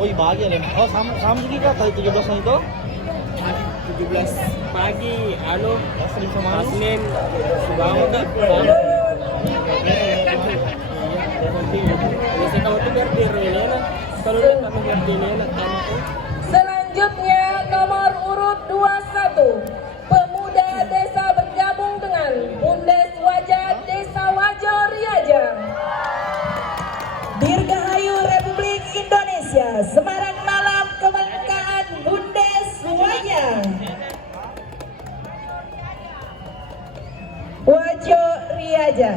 Oh iya bahagia nih. Oh sama juga kak tadi 17-an itu? 17 pagi, Taslim sama anu. Taslim, Subangun dah. Biasa kamu tuh berdiri lah. Kalau lihat kamu berdiri lah kamu. Selanjutnya nomor urut 21, pemuda desa bergabung dengan Bundes Wajah Desa Wajo Riaja. Dirgahayu Republik Indonesia, Semarang Malam Kemerdekaan Bundes Wajah. Wajo Riaja.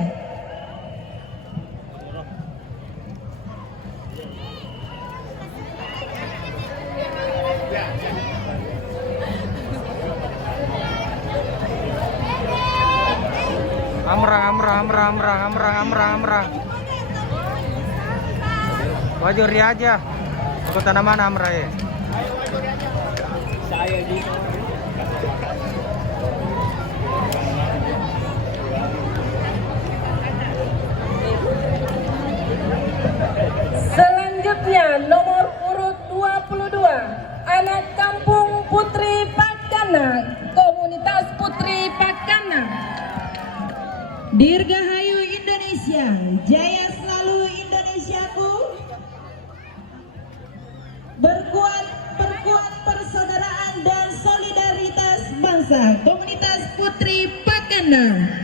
Amra. Wajo Riaja. Kota mana Amra ya? Saya di Selanjutnya nomor urut 22, anak kampung Putri Pakana, komunitas Putri Pakana. Dirgahayu Indonesia, jaya selalu Indonesiaku. Berkuat persaudaraan dan solidaritas bangsa, komunitas Putri Pakana.